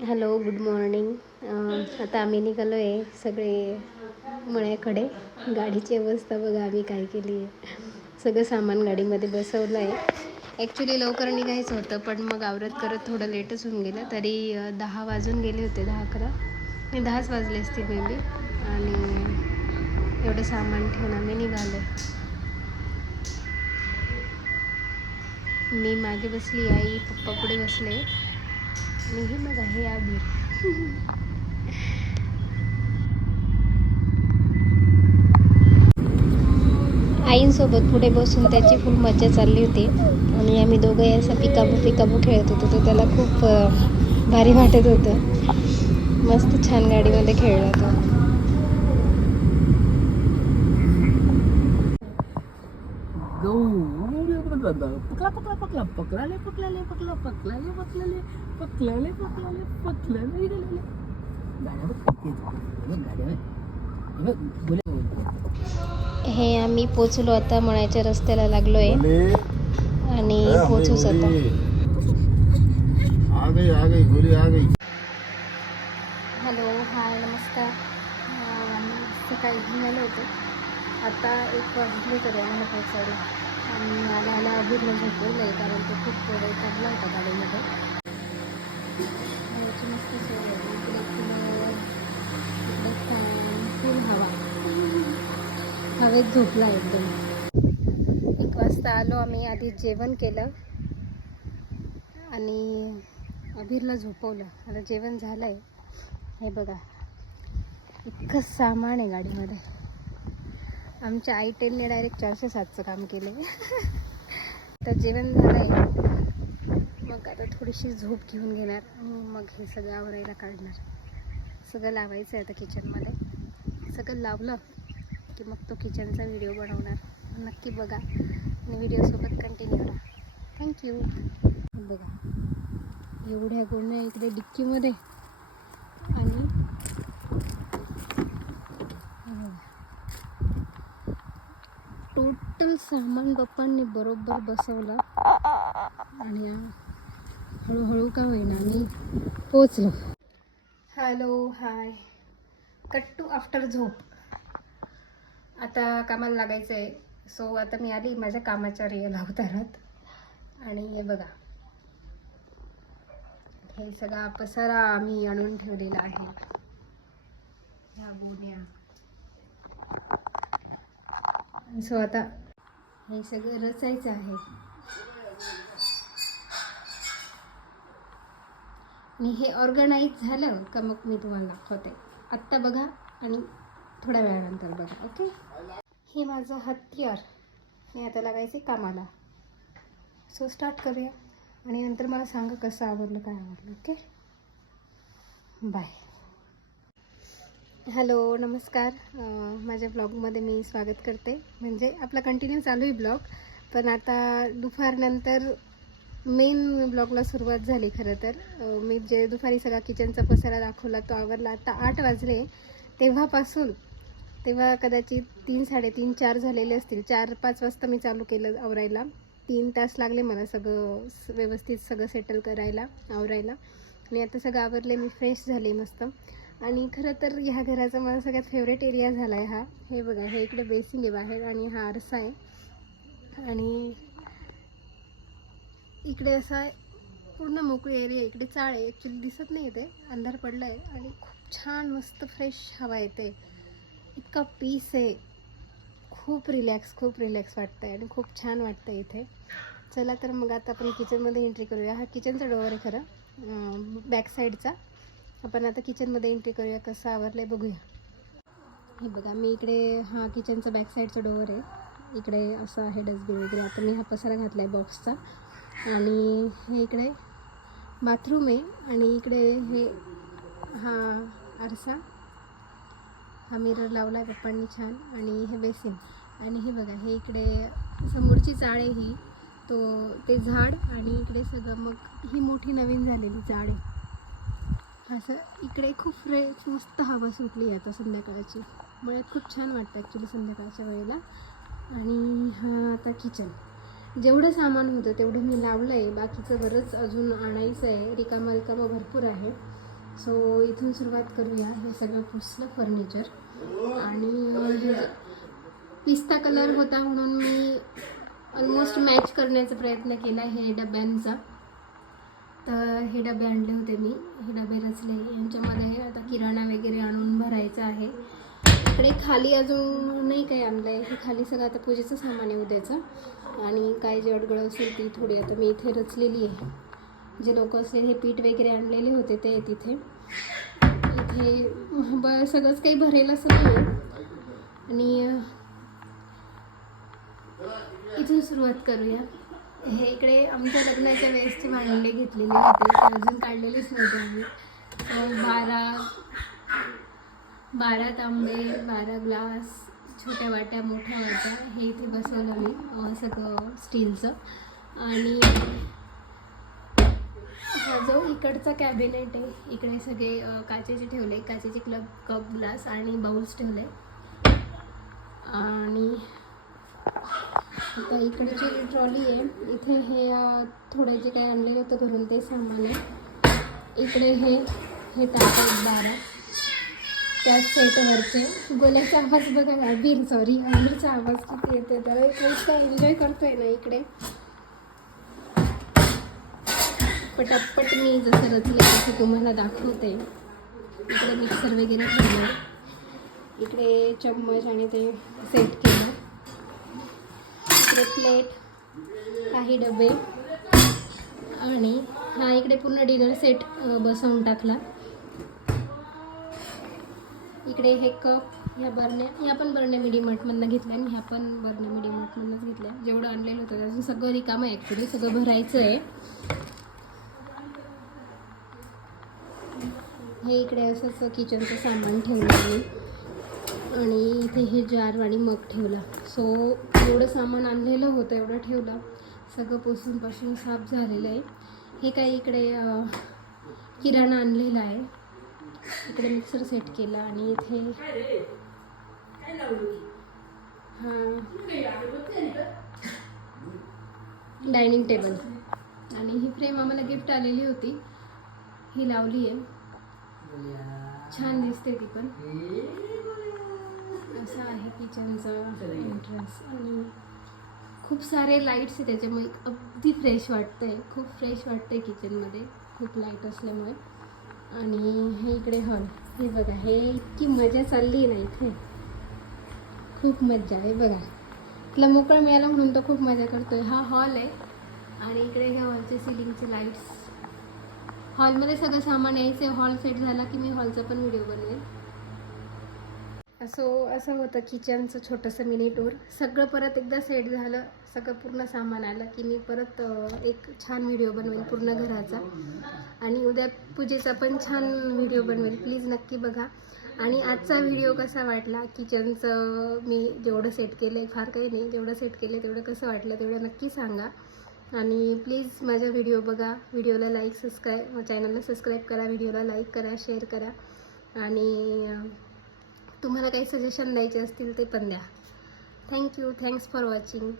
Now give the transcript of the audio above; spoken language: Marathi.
Hello, good morning. आता आम्ही निघालो आहे सगळे मळ्याकडे. गाडीची अवस्था बघा आम्ही काय केली आहे. सगळं सामान गाडीमध्ये बसवलं आहे. ॲक्च्युली लवकर निघायचं होतं, पण मग आवरत करत थोडं लेटच होऊन गेलं. तरी 10 वाजून गेले होते, 10-11 नाही 10च वाजले असतील मे बी. आणि एवढं सामान ठेवून आम्ही निघालो. मी मागे बसली, आई पप्पा पुढे बसले आणि हे बघा हे आबीर. आईंसोबत पुढे बसून त्याची फुल मज्जा चालली होती आणि आम्ही दोघंही असं पिकाबू खेळत होतो. तर त्याला खूप भारी वाटत होतं. मस्त छान गाडीमध्ये खेळला तो. हे आम्ही पोचलो, आता मळ्याच्या रस्त्याला लागलो आहे आणि पोचूच आता. हॅलो, हाय, नमस्कार. आम्ही सकाळी निघालो होतो. आता 1 वाजले तरी आम्हाला पोचायला. आणि आला अभिरला झोपवलं आहे, कारण तो खूप वेळ चढला होता गाडीमध्ये. हवेची मस्त सोय आहे. इकडे कूलर, इकडे फॅन, फुल हवा. हवेत झोपला एकदम. 1 वाजता आलो आम्ही. आधी जेवण केलं आणि अभिरला झोपवलं. आता जेवण झालं आहे. हे बघा, इतकं सामान आहे गाडीमध्ये. आमच्या आयटेलने डायरेक्ट 407चं काम केलं आहे. तर जेवण झालं आहे. मग आता थोडीशी झोप घेऊन घेणार आणि मग हे सगळं आवरायला काढणार. सगळं लावायचं आहे आता किचनमध्ये. सगळं लावलं की मग तो किचनचा व्हिडिओ बनवणार. नक्की बघा आणि व्हिडिओसोबत कंटिन्यू राहा. थँक्यू. बघा, एवढ्या गोण्या इकडे डिक्कीमध्ये आणि टोटल सामान पप्पांनी बरोबर बसवलं आणि हळूहळू का होईना मी पोचलो. Hello, hi. Cut to after झोप. आता कामाला लागायचं आहे. सो आता मी आली माझ्या कामाच्या रिअल अवतारात. आणि हे बघा, हे सगळा पसारा आम्ही आणून ठेवलेला आहे. ह्या गोण्या. सो आता हे सगळं रचायचं आहे. आणि हे ऑर्गनाईज झालं का मग मी तुम्हाला दाखवते. आत्ता बघा आणि थोड्या वेळानंतर बघा. ओके. हे माझं हत्यार. मी आता लागायचे कामाला. सो स्टार्ट करूया आणि नंतर मला सांगा कसं आवडलं, काय आवडलं. Okay, bye. हॅलो, नमस्कार. माझ्या ब्लॉगमध्ये मी स्वागत करते. म्हणजे आपला कंटिन्यू चालू आहे ब्लॉग, पण आता दुपारनंतर मेन ब्लॉगला सुरुवात झाली. खरं तर मी जे दुपारी सगळा किचनचा पसारा दाखवला तो आवरला. आता 8 वाजले. तेव्हा कदाचित 3, 3:30, 4 झालेले असतील. 4-5 वाजता मी चालू केलं आवरायला. 3 तास लागले मला सगळं व्यवस्थित सगळं सेटल करायला, आवरायला. आणि आता सगळं आवरले, मी फ्रेश झाले मस्त. आणि खरं तर ह्या घराचा मला सगळ्यात फेवरेट एरिया झाला आहे हा. हे बघा, हे इकडे बेसिंग आहे बाहेर आणि हा आरसा आहे. आणि इकडे असा पूर्ण मोकळी एरिया. इकडे चाळ आहे, ॲक्च्युली दिसत नाही ते, अंधार पडला आहे. आणि खूप छान मस्त फ्रेश हवा येते. इतका पीस आहे. खूप रिलॅक्स वाटतं आहे आणि खूप छान वाटतं इथे. चला तर मग आता आपण किचनमध्ये एंट्री करूया. हा किचनचा डोअर आहे खरं, बॅक साईडचा. आपण आता किचनमध्ये एंट्री करूया. कसं आवरलं आहे बघूया. हे बघा, मी इकडे हा किचनचा बॅक साईडचा डोअर आहे. इकडे असं आहे डस्टबिन वगैरे. आता मी हा पसारा घातला आहे बॉक्सचा. आणि हे इकडे बाथरूम आहे. आणि इकडे हे हा आरसा, हा मिरर लावला आहे पप्पांनी छान. आणि हे बेसिन. आणि हे बघा, हे इकडे समोरची चाळ आहे ही, ते झाड. आणि इकडे सगळं मग ही मोठी नवीन झालेली झाड आहे. असं इकडे खूप फ्रेश मस्त हवा सुटली आहे आता संध्याकाळची. मळ्यात खूप छान वाटतं ॲक्च्युली संध्याकाळच्या वेळेला. आणि हा आता किचन. जेवढं सामान होतं तेवढं मी लावलं आहे. बाकीचं बरंच अजून आणायचं आहे. रिकामा भरपूर आहे. सो इथून सुरुवात करूया. हे सगळं पुसलं फर्निचर आणि पिस्ता कलर होता म्हणून मी ऑलमोस्ट मॅच करण्याचा प्रयत्न केला हे डब्यांचा. तर हे डबे आणले होते मी, हे डबे रचले. यांच्यामध्ये आता किराणा वगैरे आणून भरायचा आहे. इकडे खाली अजून नाही काही आणलं आहे. हे खाली सगळं आता पूजेचं सामान आहे उद्याचं, आणि काय जे अडगळ असेल ती थोडी आता मी इथे रचलेली आहे. जे लोक असले हे पीठ वगैरे आणलेले होते ते तिथे इथे सगळंच काही भरेल असं नाही आहे. आणि इथून सुरुवात करूया. हे इकडे आमच्या लग्नाच्या वेळेसचे भांडे घेतलेले होते, ते अजून काढलेलेच नव्हते आम्ही. 12 तांबे, 12 ग्लास, छोट्या वाट्या, मोठ्या वाट्या, हे इथे बसवलं मी सगळं स्टीलचं. आणि हा जो इकडचा कॅबिनेट आहे, इकडे सगळे काचेचे ठेवले, काचेचे कप ग्लास आणि बाउल्स ठेवले. आणि आता इकडची ट्रॉली आहे, इथे हे थोडं जे काय आणलेलं होतं घरून ते सामान आहे. इकडे हे ताट आहेत 12, त्या सेटवरचे. गोल्याचा आवाज बघा, आमिरचा आवाज किती येते, तर इकडे एन्जॉय करतोय ना. इकडे पटापट मी जसं रचलं तसं तुम्हाला दाखवते. इकडे मिक्सर वगैरे ठेवलं, इकडे चम्मच आणि ते सेट केलं. इकडे प्लेट, काही डबे, आणि हा इकडे पूर्ण डिनर सेट बसवून टाकला. इकडे हे कप, ह्या बरण्या, ह्या पण बरण्या मी डीमार्टमधनं घेतल्या आणि ह्या पण बरण्या मी डीमार्टमधनंच घेतल्या. जेवढं आणलेलं होतं अजून सगळं रिकामं आहे, ॲक्च्युली सगळं भरायचं आहे. हे इकडे असंच किचनचं सामान ठेवलं मी, आणि इथे हे जार आणि मग ठेवला. सो एवढं सामान आणलेलं होतं, एवढं ठेवलं. सगळं पुसून पासून साफ झालेलं आहे. हे काही इकडे किराणा आणलेला आहे. इकडे मिक्सर सेट केला, आणि इथे डायनिंग टेबल, आणि ही फ्रेम आम्हाला गिफ्ट आलेली होती, ही लावली आहे. छान दिसते ती पण. असं आहे किचनचं एंट्रन्स, आणि खूप सारे लाईट्स आहे त्याच्यामुळे अगदी फ्रेश वाटतंय, खूप फ्रेश वाटतंय किचनमध्ये खूप लाईट असल्यामुळे. आणि हे इकडे हॉल, हे बघा, हे इतकी मजा चालली ना इथे, खूप मजा आहे बघा. तुला मोकळं मिळालं म्हणून तो खूप मजा करतोय. हा हॉल आहे, आणि इकडे ह्या हॉलचे सिलिंगचे लाईट्स. हॉलमध्ये सगळं सामान यायचं. हॉल सेट झाला की मी हॉलचा पण व्हिडिओ बनवेल. असं होतं किचनचं छोटंसं मिनी टूर. सगळं परत एकदा सेट झालं, सगळं पूर्ण सामान आलं की मी परत एक छान व्हिडिओ बनवेल पूर्ण घराचा, आणि उद्या पूजेचा पण छान व्हिडिओ बनवेल. प्लीज नक्की बघा. आणि आजचा व्हिडिओ कसा वाटला, किचनचं मी जेवढं सेट केलं आहे, फार काही नाही, जेवढं सेट केलं तेवढं कसं वाटलं तेवढं नक्की सांगा. आणि प्लीज माझा व्हिडिओ बघा, व्हिडिओला लाईक, सबस्क्राईब, चॅनलला सबस्क्राईब करा, व्हिडिओला लाईक करा, शेअर करा, आणि तुम्हाला काही सजेशन द्यायचे असतील ते पण द्या. Thank you, thanks for watching.